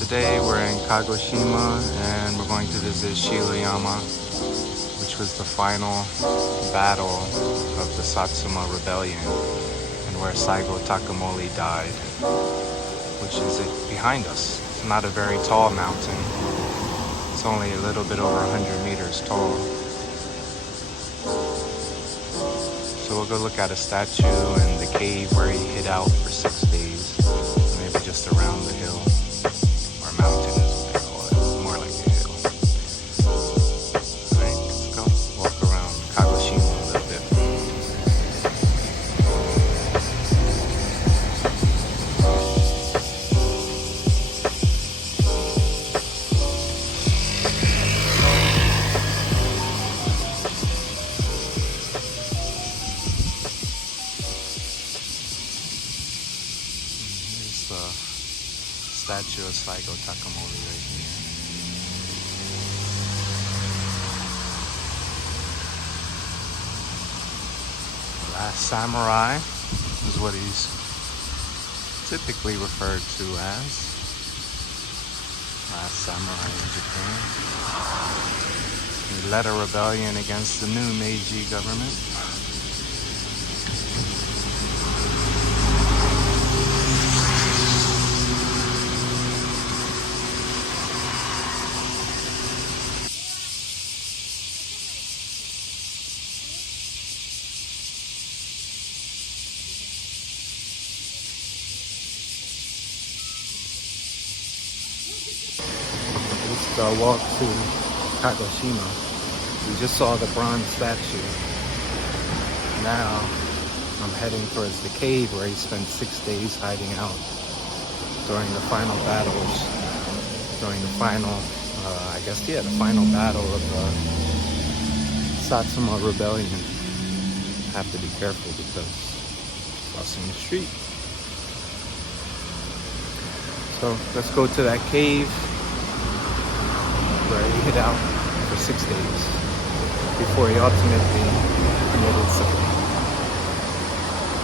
Today we're in Kagoshima and we're going to visit Shiroyama, which was the final battle of the Satsuma Rebellion and where Saigō Takamori died, which is behind us. It's not a very tall mountain. It's only a little bit over 100 meters tall. So we'll go look at a statue and the cave where he hid out for 6 days, maybe just around the hill. Mountain is what they call it, more like a hill. Alright, let's go walk around Kagoshima a little bit. Here's the statue of Saigō Takamori right here. The last samurai is what he's typically referred to as. Last samurai in Japan. He led a rebellion against the new Meiji government. Walk to Kagoshima. We just saw the bronze statue. Now I'm heading towards the cave where he spent 6 days hiding out during the final battles, during the final, the final battle of the Satsuma Rebellion. Have to be careful because crossing the street. So let's go to that cave where he hid out for 6 days before he ultimately committed suicide.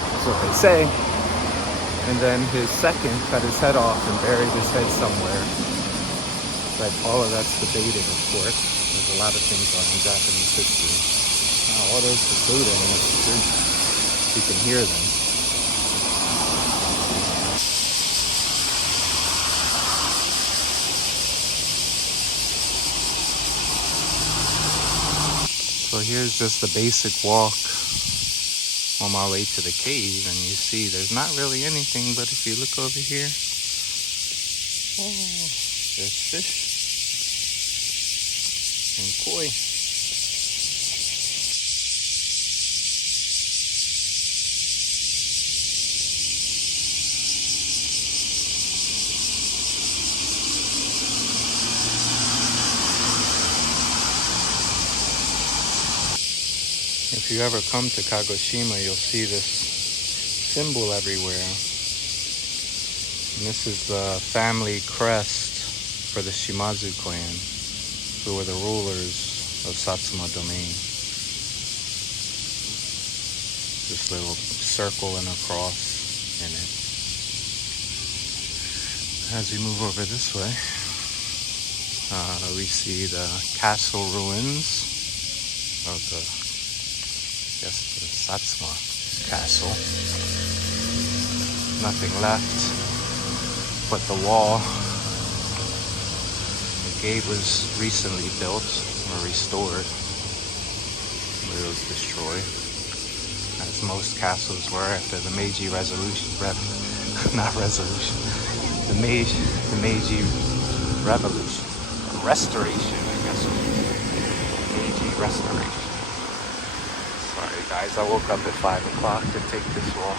That's what they say. And then his second cut his head off and buried his head somewhere. But all of that's debated, of course. There's a lot of things on in Japanese history. Now, all those cicada in the street, you can hear them. So here's just the basic walk on my way to the cave, and you see there's not really anything, but if you look over here, there's fish and koi. If you ever come to Kagoshima, you'll see this symbol everywhere. And this is the family crest for the Shimazu clan, who were the rulers of Satsuma domain. This little circle and a cross in it. As we move over this way, we see the castle ruins of the Satsuma castle. Nothing left but the wall. The gate was recently built or restored, but it was destroyed, as most castles were after the Meiji Meiji Revolution, restoration, I guess. Meiji restoration. Sorry guys, I woke up at 5 o'clock to take this walk.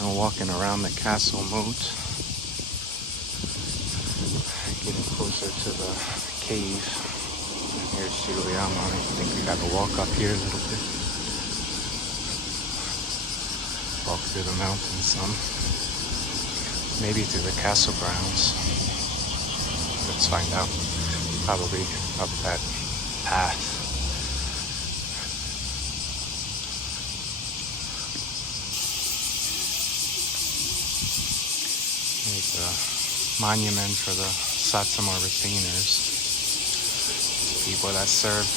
I'm walking around the castle moat, getting closer to the cave. Here's Shiroyama. I think we gotta walk up here a little bit. walk through the mountains some. Maybe through the castle grounds. Let's find out. Probably up that path. There's a monument for the Satsuma retainers. People that served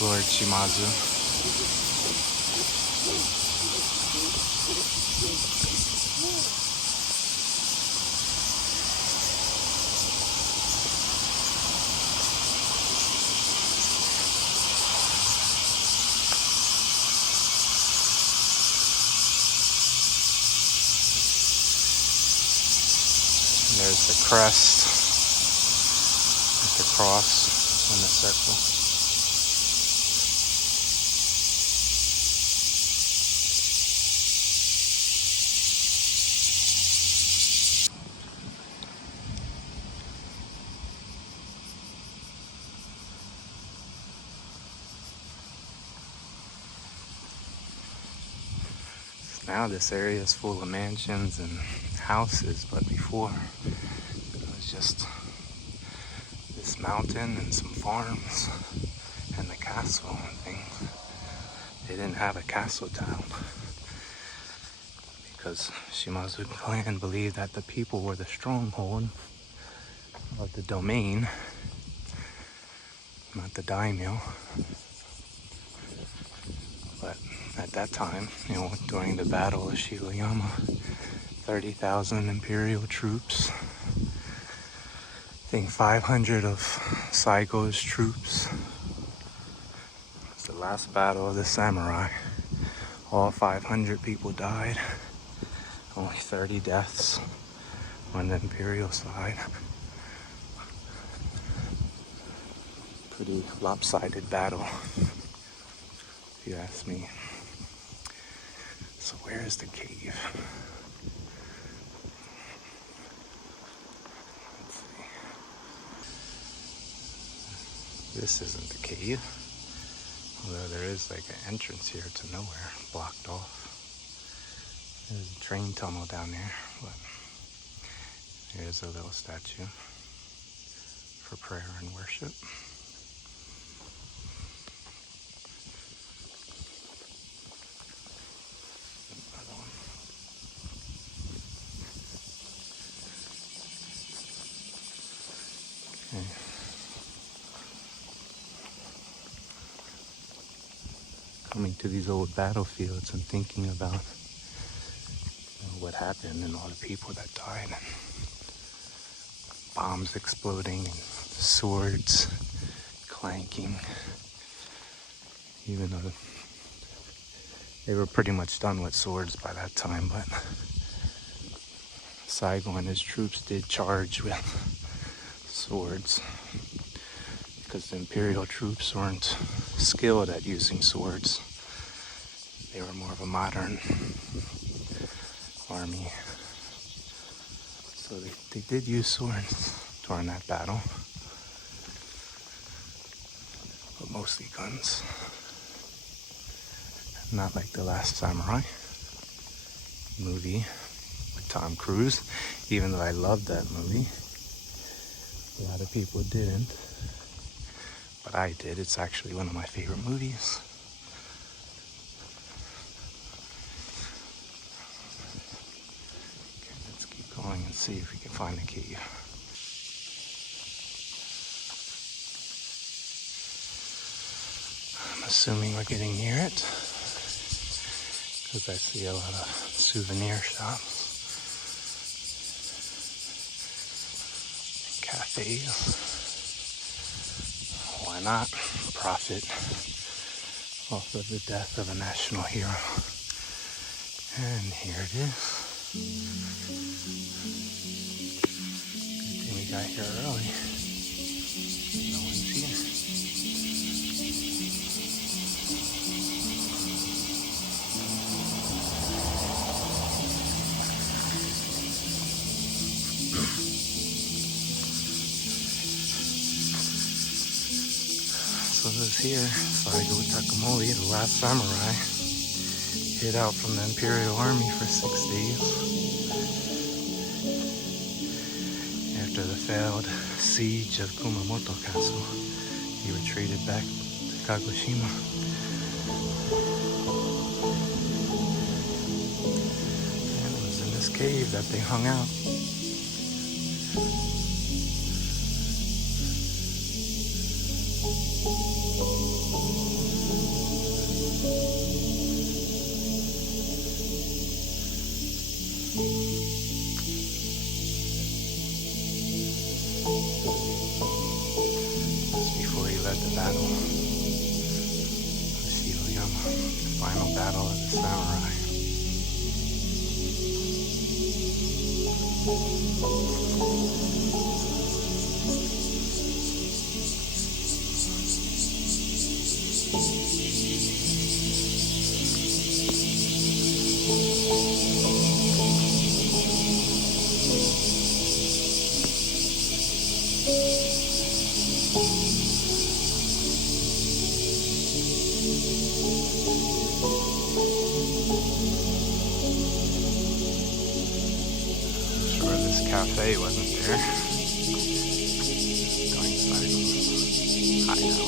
Lord Shimazu. There's the crest, with the cross and the circle. Now this area is full of mansions and houses, but before it was just this mountain and some farms and the castle and things. They didn't have a castle town because Shimazu clan believed that the people were the stronghold of the domain, not the daimyo. But at that time, during the Battle of Shiroyama, 30,000 imperial troops, I think 500 of Saigō's troops. It's the last battle of the samurai. All 500 people died. Only 30 deaths on the imperial side. Pretty lopsided battle, if you ask me. So where is the cave? This isn't the cave, although there is like an entrance here to nowhere, blocked off. There's a train tunnel down there, but here's a little statue for prayer and worship. Another one. Okay. Coming to these old battlefields and thinking about what happened and all the people that died, and bombs exploding and swords clanking, even though they were pretty much done with swords by that time. But Saigō and his troops did charge with swords because the imperial troops weren't skilled at using swords. They were more of a modern army. So they did use swords during that battle, but mostly guns. Not like The Last Samurai movie with Tom Cruise, even though I loved that movie. A lot of people didn't, but I did. It's actually one of my favorite movies. Okay, let's keep going and see if we can find the cave. I'm assuming we're getting near it, because I see a lot of souvenir shops, cafes. Why not profit off of the death of a national hero? And here it is. Good thing we got here early. No one's here. So this here, Saigō Takamori, the last samurai, hid out from the Imperial Army for 6 days. After the failed siege of Kumamoto Castle, he retreated back to Kagoshima. And it was in this cave that they hung out. The battle of Shibayama, the final battle of the samurai. Cafe wasn't there. Going Saigō's hideout.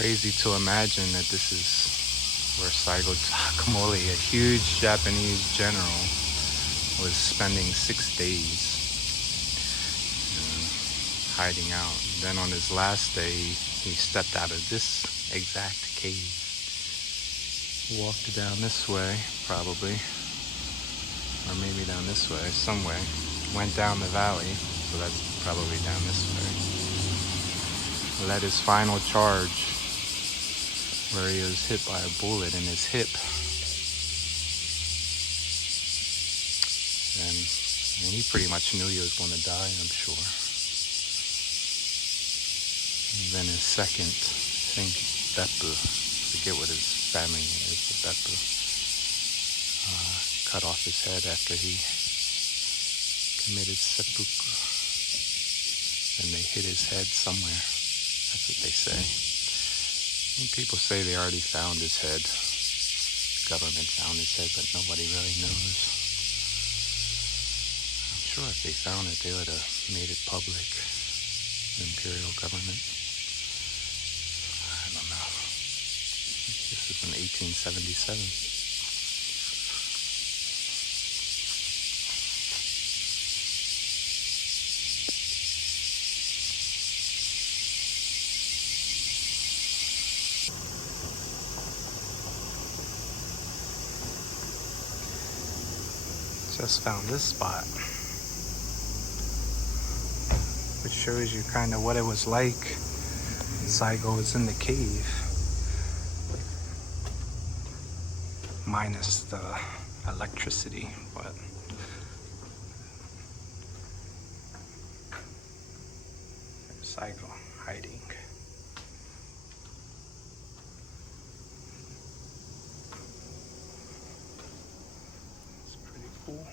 Crazy to imagine that this is where Saigō Takamori, a huge Japanese general, was spending 6 days hiding out. Then on his last day, he stepped out of this exact cave, walked down this way, probably, or maybe down this way, some way, went down the valley, so that's probably down this way, led his final charge, where he was hit by a bullet in his hip. And he pretty much knew he was going to die, I'm sure. And then his second, I think, Beppu, forget what his family name is, but Beppu, cut off his head after he committed seppuku. And they hid his head somewhere. That's what they say. People say they already found his head. The government found his head, but nobody really knows. I'm sure if they found it, they would have made it public. The imperial government. I don't know. This is in 1877. Just found this spot, which shows you kind of what it was like. Saigō was in the cave, minus the electricity, but Saigō hiding. Cool.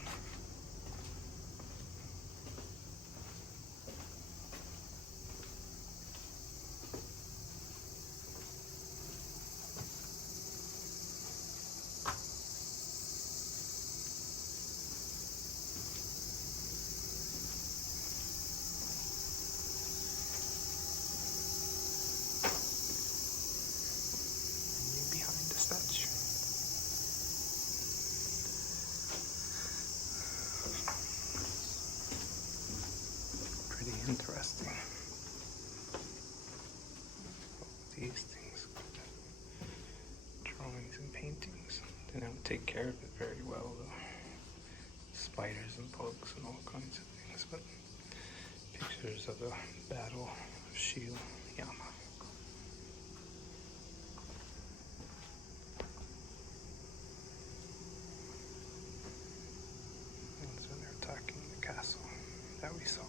Behind the statue. Interesting. These things, drawings and paintings, they don't take care of it very well though. It's spiders and bugs and all kinds of things, but pictures of the Battle of Shilayama. And so they're attacking the castle that we saw.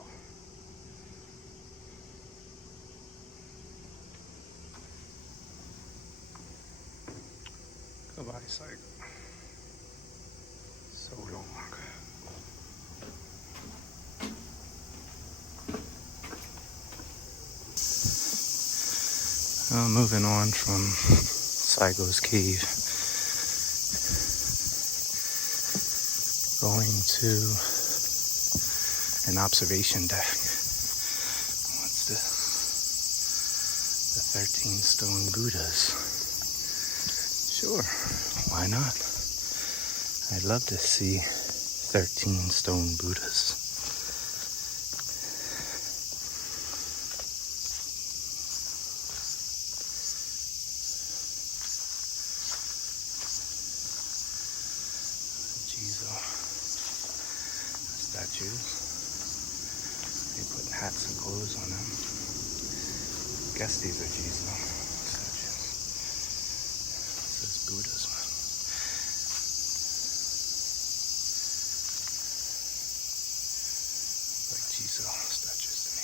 Goodbye, Saigō. So long. Moving on from Saigō's cave, going to an observation deck. What's this? The 13 stone Buddhas. Sure, why not? I'd love to see 13 stone Buddhas. Statues. They put hats and clothes on them. Guess these are Jesus statues. This is Buddhism. Like Jesus statues to me.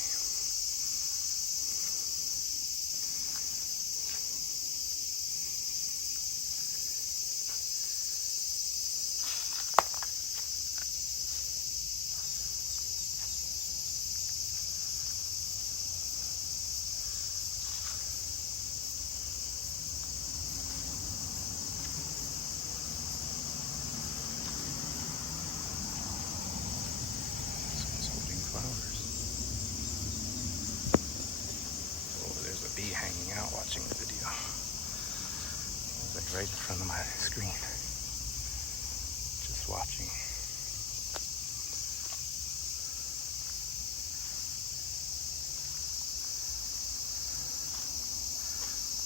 Bee hanging out watching the video. It's like right in front of my screen. Just watching.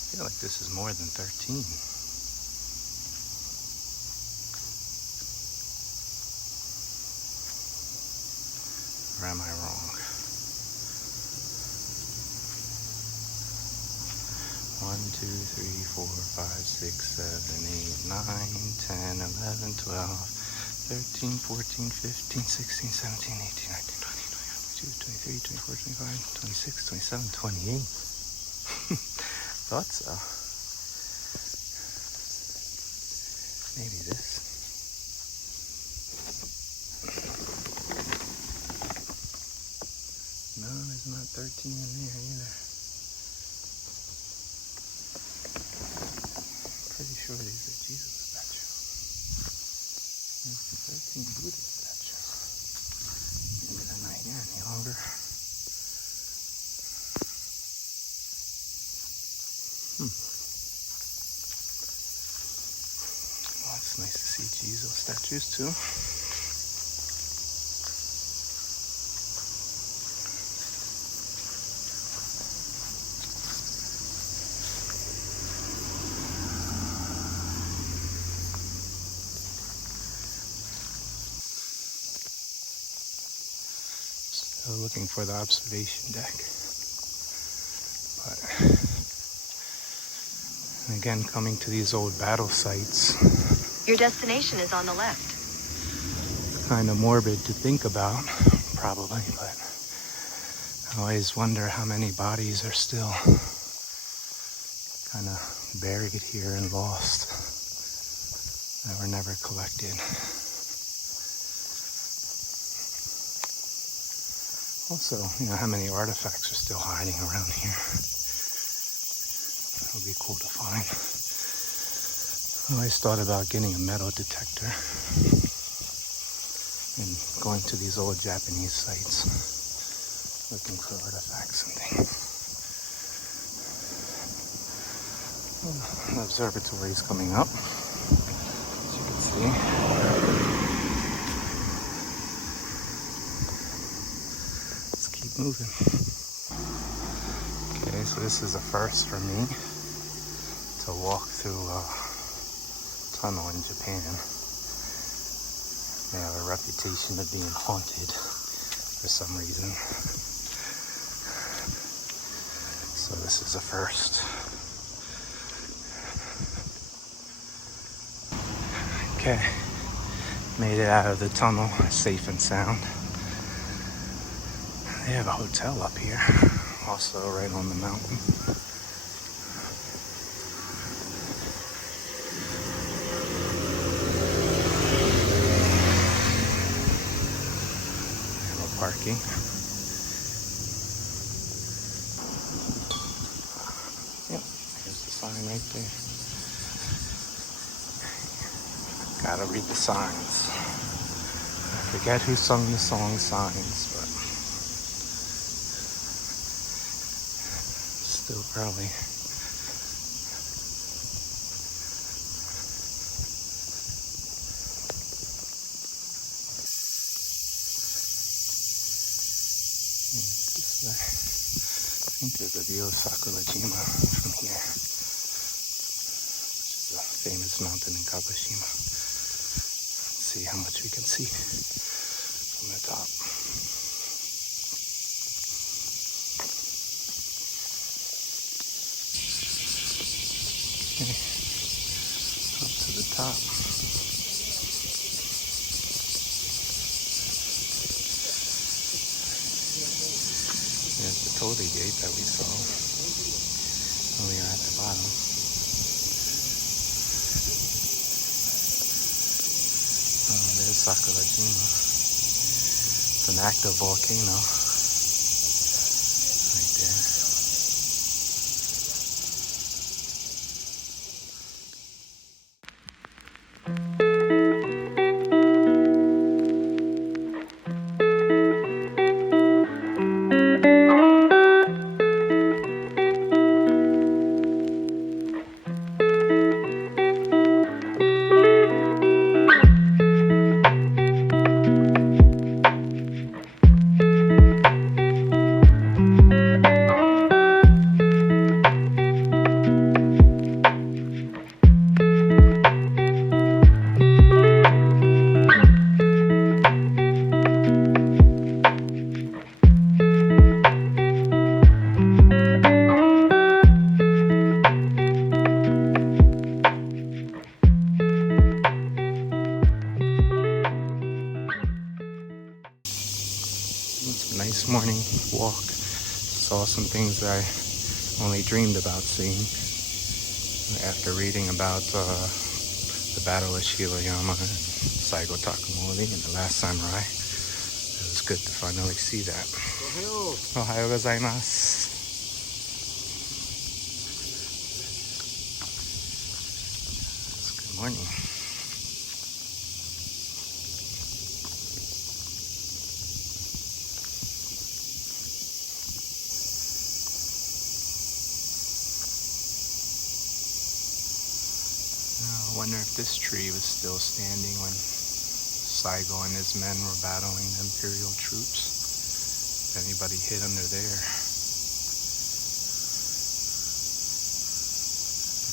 I feel like this is more than 13. Or am I wrong? 1, 2, 3, 4, 5, 6, 7, 8, 9, 10, 11, 12, 13, 14, 15, 16, 17, 18, 19, 20, 21, 22, 23, 24, 25, 26, 27, 28. Thought so. Maybe this. No, there's not 13 in there either. Pretty sure these are Jesus statues. There's the 13 Buddha statue. Maybe they're not here any longer. Well, it's nice to see Jesus statues too. Looking for the observation deck, but again, coming to these old battle sites, your destination is on the left. It's kind of morbid to think about, probably, but I always wonder how many bodies are still kind of buried here and lost that were never collected. Also, how many artifacts are still hiding around here. That would be cool to find. I always thought about getting a metal detector and going to these old Japanese sites, looking for artifacts and things. Well, the observatory is coming up, as you can see. Moving. Okay, so this is a first for me to walk through a tunnel in Japan. They have a reputation of being haunted for some reason. So this is a first. Okay, made it out of the tunnel, safe and sound. They have a hotel up here, also right on the mountain. Parking. Yep, there's the sign right there. Gotta read the signs. I forget who sung the song Signs, but still early. I think there's a view of Saigō from here, which is a famous mountain in Kagoshima. Let's see how much we can see from the top. Okay, up to the top. There's the torii gate that we saw earlier at the bottom. Oh, there's Sakurajima. It's an active volcano right there. Nice morning walk. Saw some things that I only dreamed about seeing after reading about the Battle of Shirayama and Saigō Takamori and the Last Samurai. It was good to finally see that. Ohayou gozaimasu. Good morning. I wonder if this tree was still standing when Saigō and his men were battling the imperial troops. If anybody hid under there,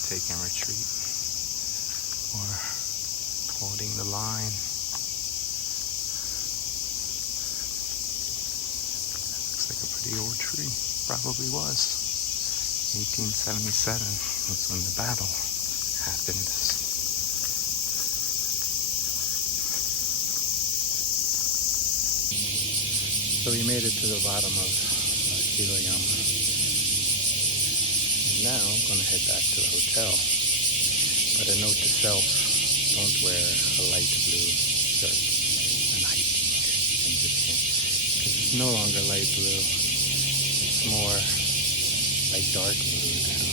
taking retreat or holding the line. Looks like a pretty old tree. Probably was. 1877 was when the battle happened. So we made it to the bottom of Shirayama. And now I'm going to head back to the hotel. But a note to self, don't wear a light blue shirt when hiking in Japan. Because it's no longer light blue. It's more like dark blue now,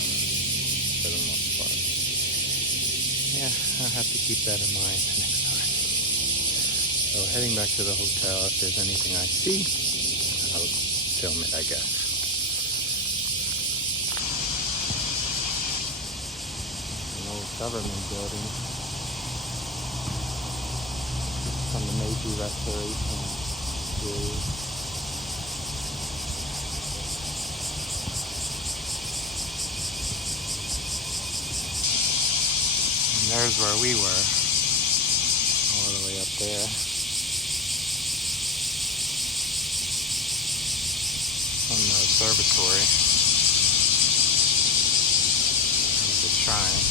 for the most part. Yeah, I'll have to keep that in mind next time. So heading back to the hotel, if there's anything I see, I'll film it, I guess. An old government building from the Meiji Restoration period. And there's where we were, all the way up there. observatory. There's a shrine.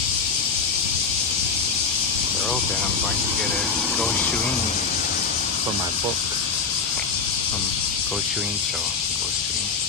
They're open. I'm going to get a Goshuin for my book. Goshuin show. Goshuin.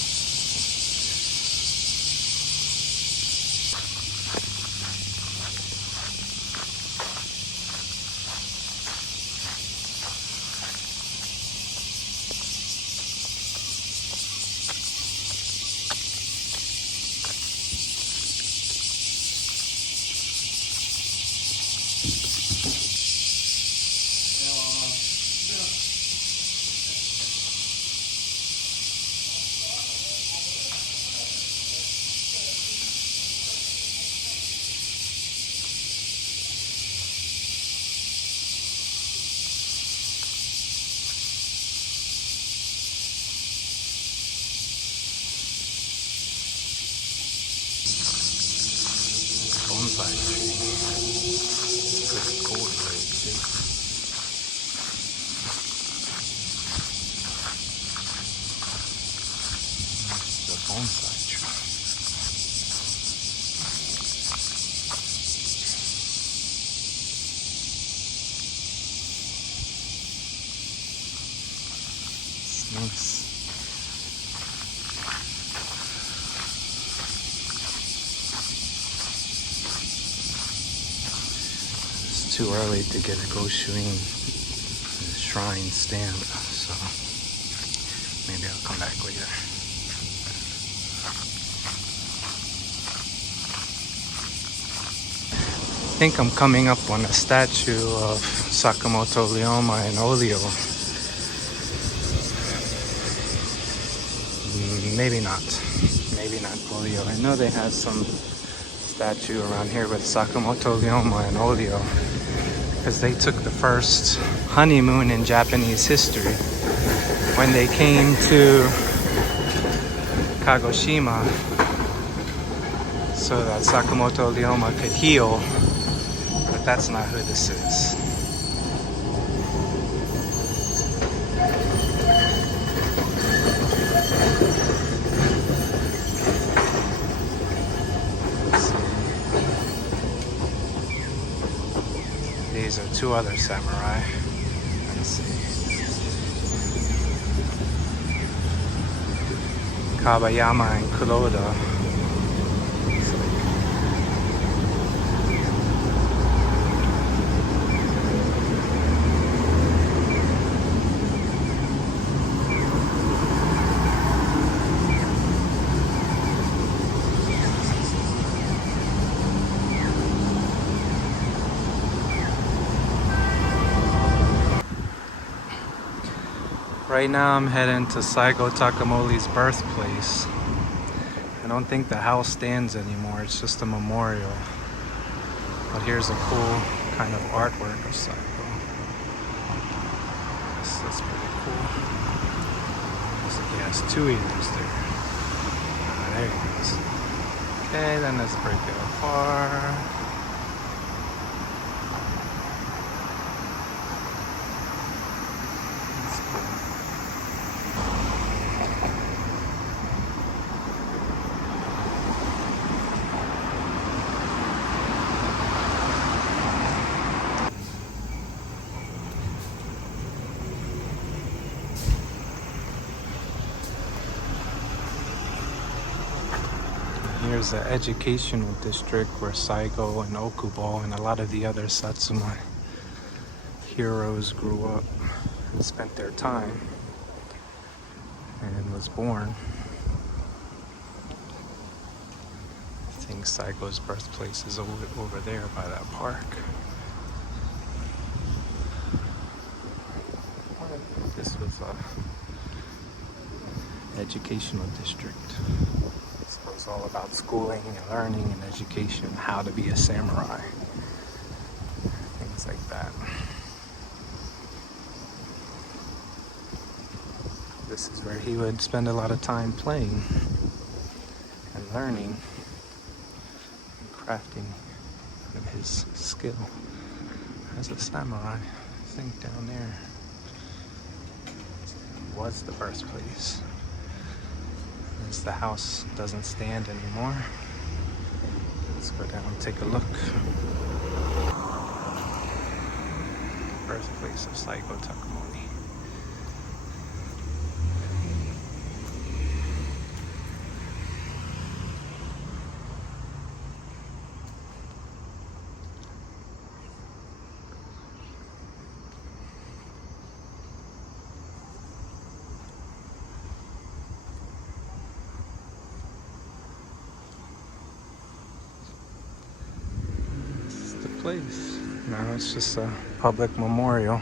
Bonsai tree. Good gold blade too. That's the bonsai tree. It's nice. Too early to get a Goshuin shrine stamp, so maybe I'll come back later. I think I'm coming up on a statue of Sakamoto Ryoma in oleo. Maybe not oleo. I know they have some statue around here with Sakamoto Ryoma in oleo, because they took the first honeymoon in Japanese history when they came to Kagoshima so that Sakamoto Ryoma could heal, but that's not who this is. These are two other samurai. Let's see. Kabayama and Kuroda. Right now I'm heading to Saigō Takamori's birthplace. I don't think the house stands anymore, it's just a memorial. But here's a cool kind of artwork of Saigō. This is pretty cool. Looks like he has 2 ears there. There he goes. Okay, then let's break it apart. Here's the educational district where Saigō and Okubo and a lot of the other Satsuma heroes grew up and spent their time and was born. I think Saigō's birthplace is over there by that park. This was a educational district. It's all about schooling and learning and education, how to be a samurai, things like that. This is where he would spend a lot of time playing and learning and crafting out of his skill as a samurai. I think down there was the birthplace. Since the house doesn't stand anymore, let's go down and take a look. Birthplace of Saigō Takamori. Place. Now it's just a public memorial.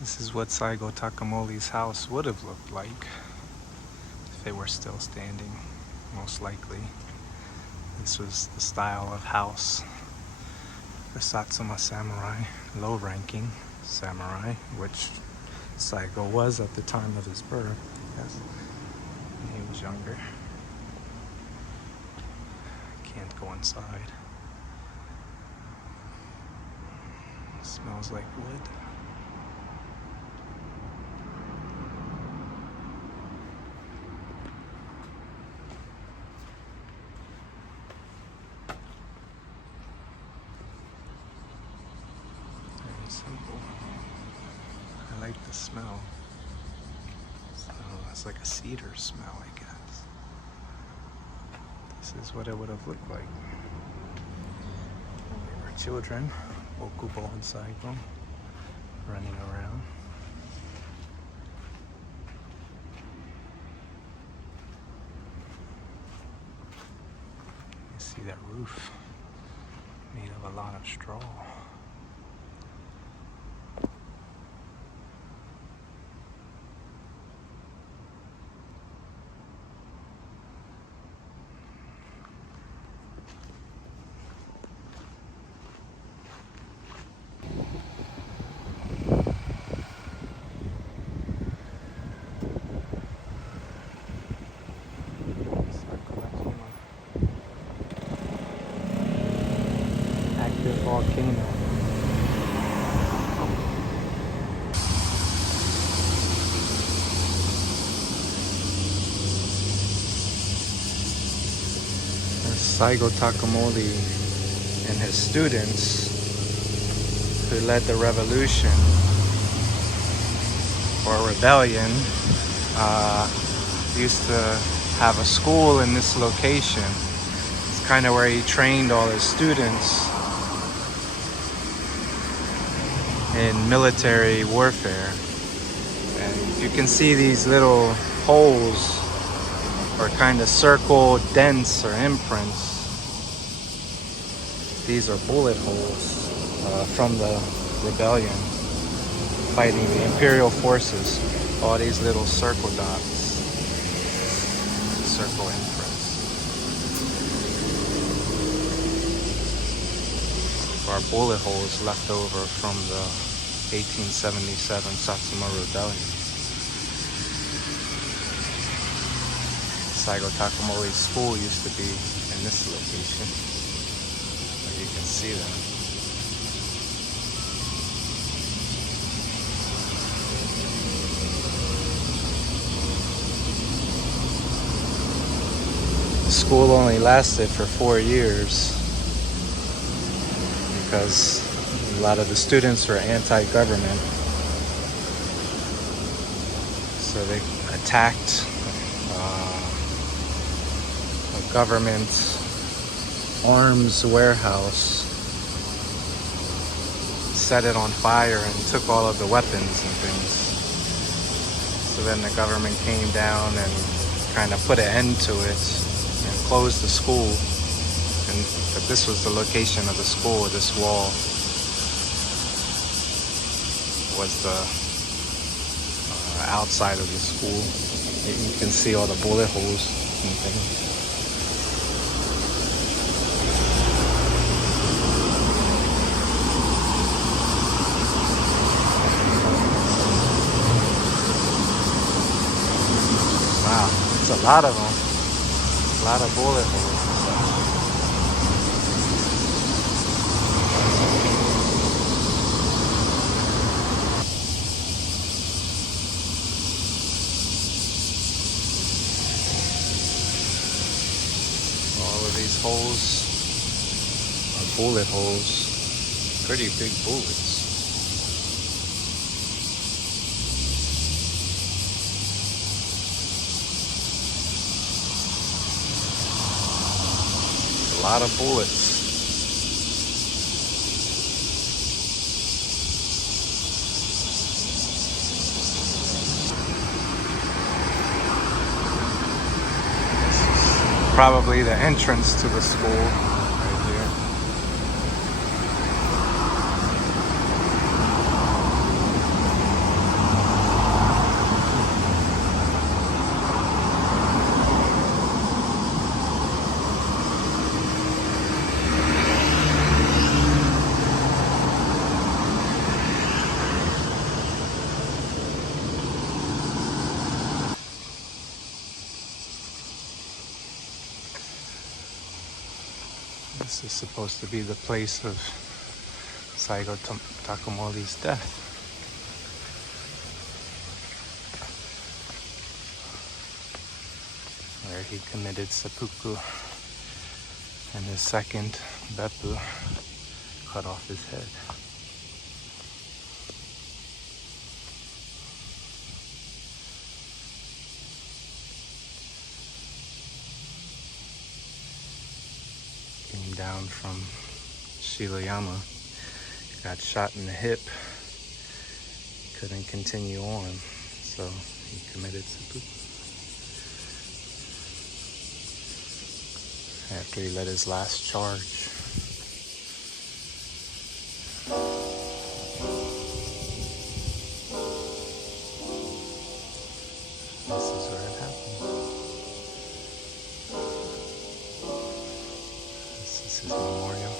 This is what Saigō Takamori's house would have looked like if it were still standing, most likely. This was the style of house for Satsuma samurai, low-ranking samurai, which Saigō was at the time of his birth, yes. When he was younger. Can't go inside. It smells like wood. Simple. I like the smell. It's like a cedar smell, I guess. This is what it would have looked like when we were children. Okubo and Saigō running around. You see that roof made of a lot of straw. Active volcano. Saigō Takamori and his students who led the revolution or rebellion used to have a school in this location. It's kind of where he trained all his students in military warfare. And you can see these little holes or kind of circle dents or imprints. These are bullet holes from the rebellion fighting the imperial forces. All these little circle dots, circle imprints, are bullet holes left over from the 1877 Satsuma Rebellion. Saigō Takamori's school used to be in this location. You can see that. The school only lasted for 4 years because a lot of the students were anti-government. So they attacked a government arms warehouse set it on fire and took all of the weapons and things. So then the government came down and kind of put an end to it and closed the school. But this was the location of the school. This wall was the outside of the school. You can see all the bullet holes and things. Wow, it's a lot of them. A lot of bullet holes. All of these holes are bullet holes. Pretty big bullets. A lot of bullets. Probably the entrance to the school right here. This is supposed to be the place of Saigō Takamori's death. Where he committed seppuku and his second beppu cut off his head. Came down from Shirayama, got shot in the hip, couldn't continue on, so he committed seppuku. After he led his last charge. This is where it happened. This is his memorial.